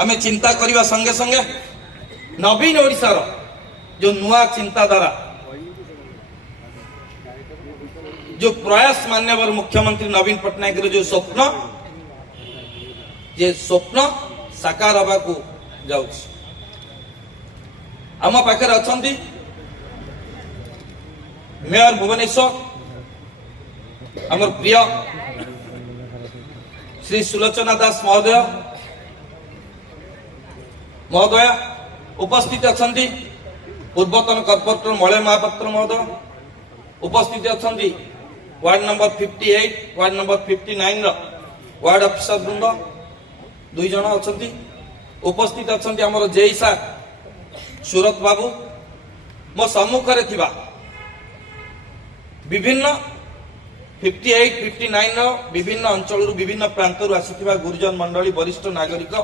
आमे चिंता करने संगे संगे नवीन ओडिशार जो नुआ चिंताधारा जो प्रयास मान्यवर मुख्यमंत्री नवीन पट्टनायक जो स्वप्न साकार हवा को जाउछ। आम पाखे अच्छा मेयर भुवनेश्वर आमर प्रिय श्री सुलोचना दास महोदया उपस्थित अच्छा पूर्वतन कॉर्पोरेटर मलय महापात्र महोदय उपस्थित अच्छा ward number 58 ward number 59 ward officer वृंद 2 जन अच्छा उपस्थित अच्छा आमर जेई सार सूरत बाबू मो सम्मुखें थिबा विभिन्न 58 59 विभिन्न अंचल विभिन्न प्रांत आसिथिबा गुरुजन मंडली वरिष्ठ नागरिक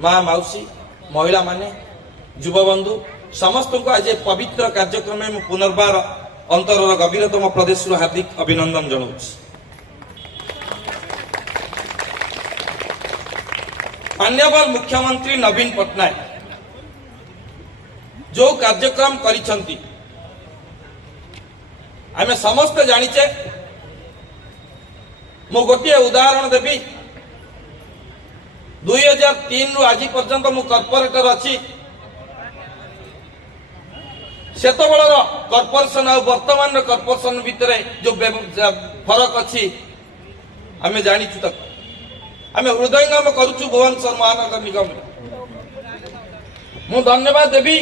माँ मौसी महिला माने युवबंधु समस्त को आज पवित्र कार्यक्रम में पुनर्बार अंतर गभीरतम प्रदेश हार्दिक अभिनंदन जनाऊँ। माननीय मुख्यमंत्री नवीन पट्टनायक जो कार्यक्रम करिसंती आमे समस्त जानिचे मु गोटे उदाहरण देवी 2003 रु आज पर्यंत मु कॉर्पोरेटर अच्छी सेतबेलर कॉर्पोरेशन और वर्तमान कॉर्पोरेशन भितर जो फरक अच्छी आमे जानिचु तक आमे हृदयंगम करूचु भुवनेश्वर महानगर निगम मु धन्यवाद देवी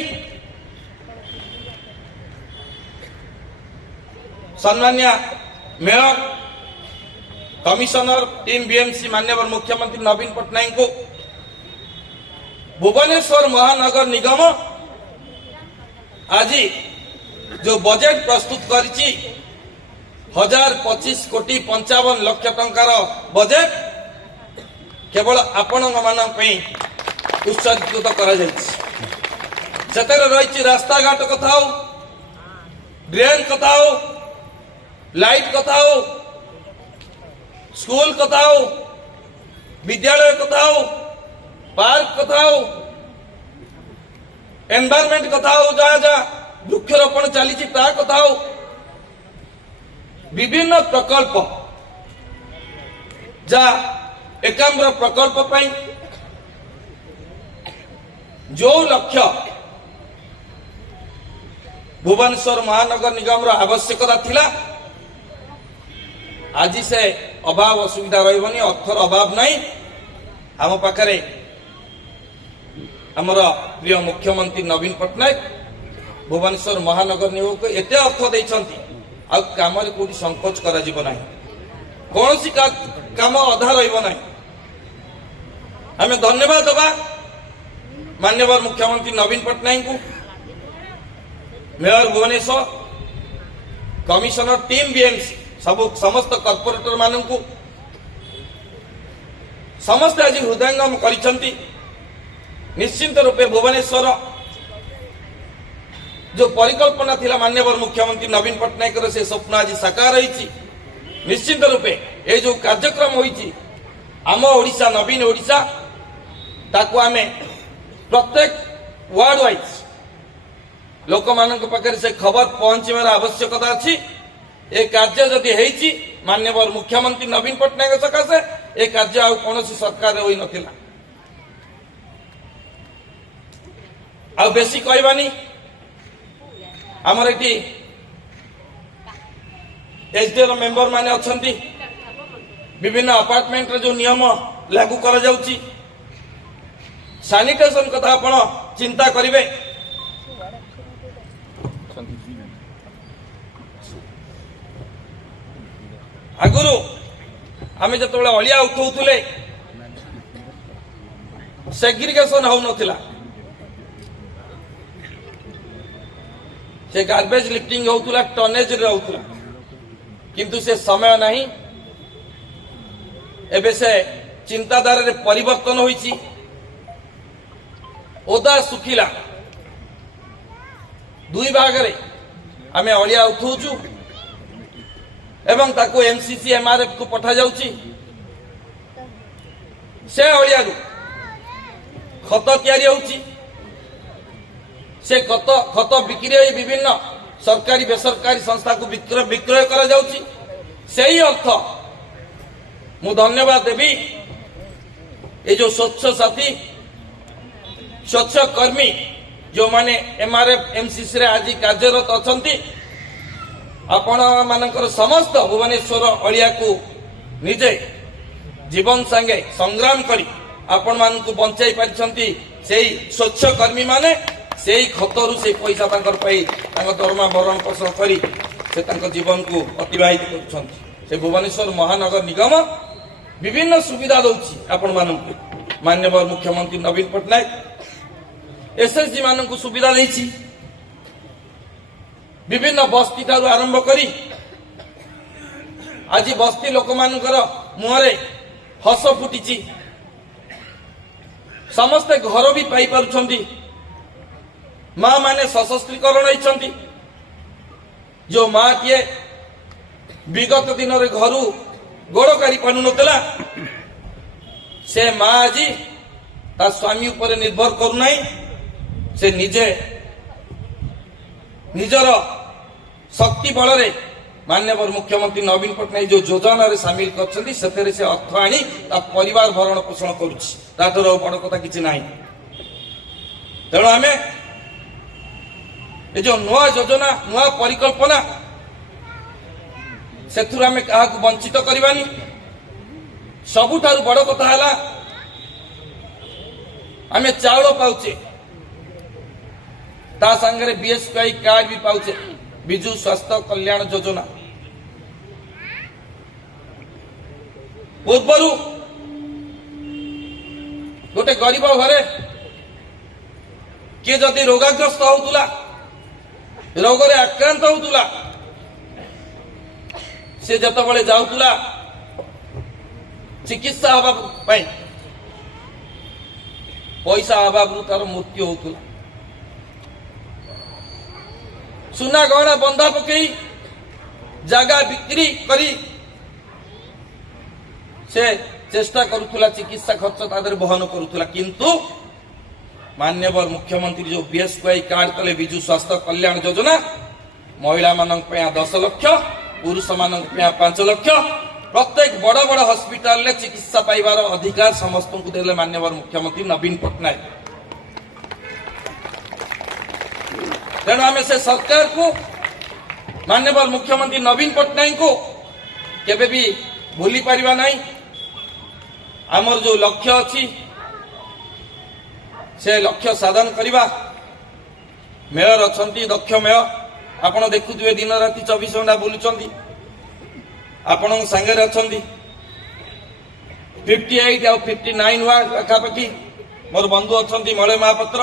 सम्मान्य मेयर कमिश्नर टीम बीएमसी माननीय मुख्यमंत्री नवीन पट्टनायक को भुवनेश्वर महानगर निगम आज जो बजेट प्रस्तुत करिछि 1025 कोटी 55 लाख टंकार बजेट केवल आपण उत्सर्गित कर रास्ता घाट कथा हो ड्रेन कथा हो लाइट कथा हो स्कूल कथा हो विद्यालय कथा हो पार्क कथा हो एनवायरमेंट कथा हो जहाँ जहाँ वृक्षरोपण चली कथा हो विभिन्न प्रकल्प जहाँ एकाम्र प्रकल्प पाई जो लक्ष्य भुवनेश्वर महानगर निगम आवश्यकता थिला आज से अभाव असुविधा रही अर्थर अभाव नहीं आम पाखे आमर प्रिय मुख्यमंत्री नवीन पट्टनायक भुवनेश्वर महानगर निगम को एते अर्थ देइछंती आ काम रे कोठी संकोच करा जिवो नाही कोनोसी काम अधा रहिबो नाही हमें धन्यवाद दबा माननीय मुख्यमंत्री नवीन पट्टनायक को mayor Bhubaneswar commissioner team BMC समस्त कॉर्पोरेटर मानू समस्त आज हृदयंगम करिसंती निश्चिंत रूपे भुवनेश्वर जो परिकल्पना थिला माननीय मुख्यमंत्री नवीन पट्टनायक से स्वप्न आज साकार होईछि निश्चिंत रूपे ये जो कार्यक्रम होईछि आम ओडिशा नवीन ओडिशा ताकू आमे प्रत्येक वार्ड वाइज लोक मानक पाखे से खबर पहुंचार आवश्यकता अच्छी ए कार्य जदि हेछि माननीय मुख्यमंत्री नवीन पट्टनायक सकाशे ए कार्य आ कोनोसी सरकार होई नथिला आ बेसी कहबानी आमर एटी एसडीओ मेंबर माने अछंती विभिन्न अपार्टमेंट रे जो नियम लागू करा जाउची सैनिटेशन कथा आपण चिंता करिवे आगुरु आमे जतबेला अलिया उठौथुले सेग्रीगेशन हो नथिला से गार्बेज लिफ्टिंग होतुला टनेज रे होतुला किंतु से समय नहीं एबे से चिंताधारा रे परिवर्तन होईची ओदा सुखिला दुई भाग रे आमे अलिया उठौचु एवं ताको एमसीसी एमआरएफ को पठा जाउची से अलिया खत तैयारी होउची से खत बिक्री होई विभिन्न सरकारी बेसरकारी संस्था को विक्रय करा जाउची सही अर्थ मु धन्यवाद देवी ये जो स्वच्छ साथी स्वच्छ कर्मी जो माने एमआरएफ एमसीसी रे आज कार्यरत अछंती आपण मानकर समस्त भुवनेश्वर अलिया को निजे जीवन संगे संग्राम करी आपण मान को बंचाई पारिछंती सेही स्वच्छ कर्मी माने सेही खतरु से पैसा तांकर पई तांकर दरमा भरण पोषण करी से तांकर जीवन को अतिबाहित करूछंती से भुवनेश्वर महानगर निगम विभिन्न सुविधा दउची आपण मानक माननीय मुख्यमंत्री नवीन पटनायक एसएसजी मानक को सुविधा देछि विभिन्न बस्ती ठारू आरंभ करी आज बस्ती लोक मानकर मुहरे हस फुटी समस्ते घर भी पाई पारुछंती माँ माने सशस्त्रीकरण होइछंती जो माँ टीए विगत दिन रे घरू गोड़ करी पानु नतला से माँ आज ता स्वामी ऊपर निर्भर करू नाही से निजे निजर शक्ति बल रे माननीय मुख्यमंत्री नवीन पटनायक जो योजना रे शामिल करछंती सेतेरे से अर्थ आनी ता परिवार भरण पोषण करूछि ताठर बड़ कथा किछि नाही तेणु आमे ये जो नुआ योजना नुआ परिकल्पना सेथुर आमे काहाकू वंचित करबानी सबुठारु बड़ कथा हला आमे चाउल पाउचे ता संगे बीएसपीआई कार्ड भी पाउचे विजु स्वास्थ्य कल्याण योजना पूर्वर गोटे गरीब घरे किए जदि रोगाग्रस्त होउतुला रोग रे आक्रांत होउतुला से जतबळे जाउतुला चिकित्सा अभाव पाई पैसा अभाव तार मृत्यु होउतुला सुना गहना बंधा पकई जगह बिक्री करी से चेष्टा करुथुला चिकित्सा खर्च तादर बहन करुथुला किंतु माननीय मुख्यमंत्री जो बीएसपीआई कार्ड कले विजु स्वास्थ्य कल्याण योजना महिला मानक पे 10 लाख पुरुष मानक पे 5 लाख प्रत्येक बड़ बड़ हॉस्पिटल ले चिकित्सा पाइबार अधिकार समस्त को देले माननीय मुख्यमंत्री नवीन पटनायक तेणु आम से सरकार को माननीय मुख्यमंत्री नवीन पटनायक को केबे भी भूली पारिबा नहीं आमर जो लक्ष्य अच्छी से लक्ष्य साधन करवा मेयर अच्छी दक्ष मेयर आपण देखुए दिन राति 24 घंटा बुलुंट आपण सांगे अच्छा 58 आ 59 वार्ड पाखापाखि मोर बंधु अच्छा मलय महापात्र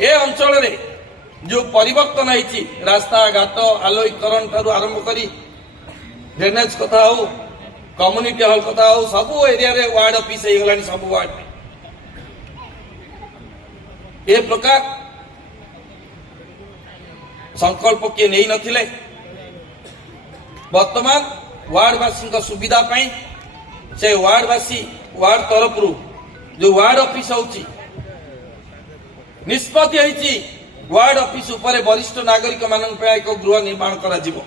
ए अंचल रे जो परिवर्तन है रास्ता घाट आलोकरण ठारू आरंभ करी ड्रेनेज कथा हो कम्युनिटी हॉल कथा हो सबू एरिया रे वार्ड ऑफिस हो गलानी सब वार्ड ए प्रकार संकल्प किए नहीं नथिले वर्तमान वार्डवासी सुविधा पाई से वार्डवासी वार्ड तरफ जो वार्ड ऑफिस होची निष्पत्ति होती वार्ड ऑफिस उपरे वरिष्ठ नागरिक मान एक गृह निर्माण करा जिवो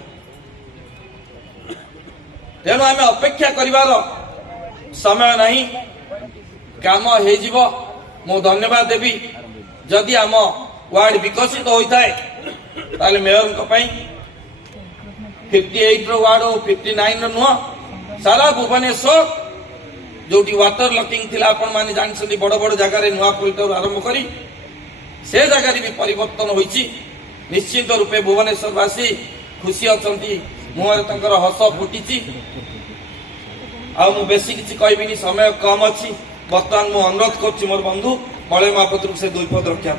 तेणु आम अपेक्षा करिवार समय नहीं काम हे जिवो मु धन्यवाद देवी जदि आम वार्ड विकसित होता है ताले मेयर 58 रो वार्ड और 59 रो नुह सारा भुवनेश्वर जोटी वाटर लॉकिंग थिला आपण माने जानछथि बड़ बड़ जगह रे नुआ पोल्टर आरंभ करी से जगह भी परिवर्तन होइछि निश्चित रूपे भुवनेश्वरवासी खुशी अछंती मुहर तंकर हस फुटी आ मु बेसी किछि कहबिनी समय कम अछि वर्तमान मु अनुरोध करछि मोर बंधु मलय महापात्र से 2 पद रक्षा